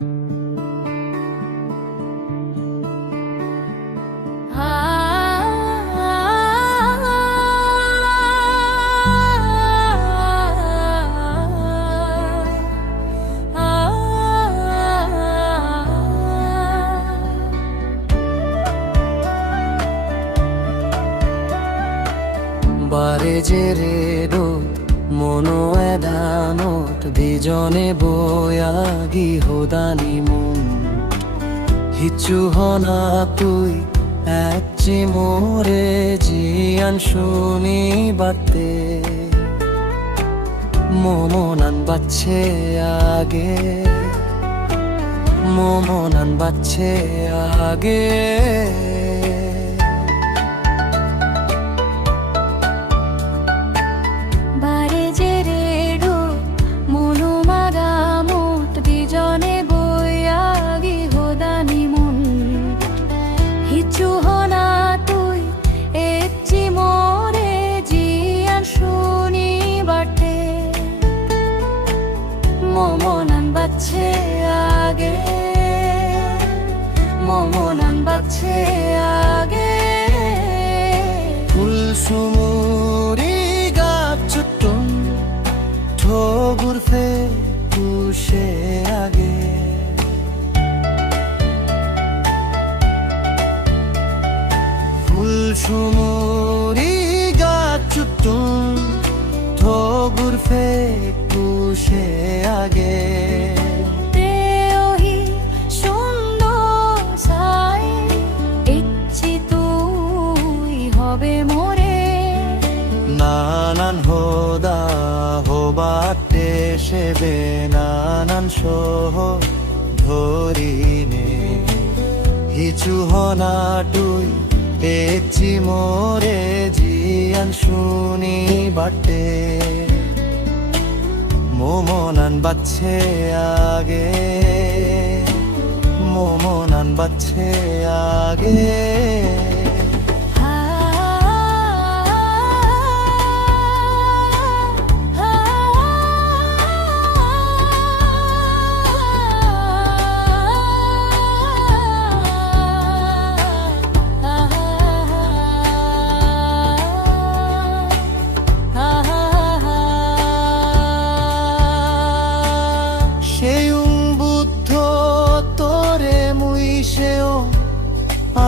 বারে যে ৰেদত মনো এদানত দুজনে বয়াগি হোদানি মন হিচু হনা তুই এচি মোরে জিয়ান শুনি বাতে মোমনান বাচ্ছে আগে মোমনান বাচ্ছে আগে মোমনান বাচ্ছে আগে মোমনান বাচ্ছে আগে ফুল সুমুরি গাছটুম ঠোগুর ফে পুষে আগে ফুল সুমুরি গাছটুম ঠোগুর ফে পুষে আগে দেহি সুন্দর সাই ইচ্ছি তুই হবে মোরে নানান হোদা হোবাটে সেবে নানান সহ ধরিনে হিচু হনা তুই একচি মোরে জিয়ান শুনি বাটে মোমনান বাচ্ছে আগে মোমনান বাচ্ছে আগে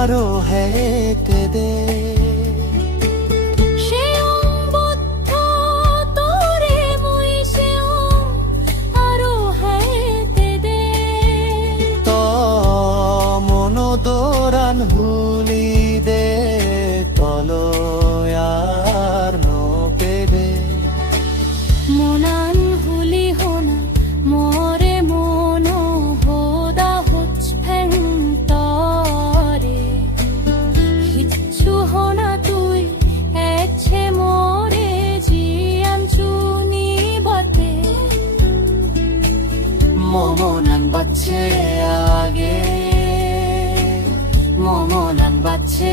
আরো হেতে দে বুদ্ধ তোরে মুইশেও আরো হেতে দে তো মনোদরান হুলি দে তলয়ার নোপে দে মোনান হুলি হোনা মোরে মনো হোদা হুচ ফেং মোমনান বাচ্ছে আগে মোমনান বাচ্ছে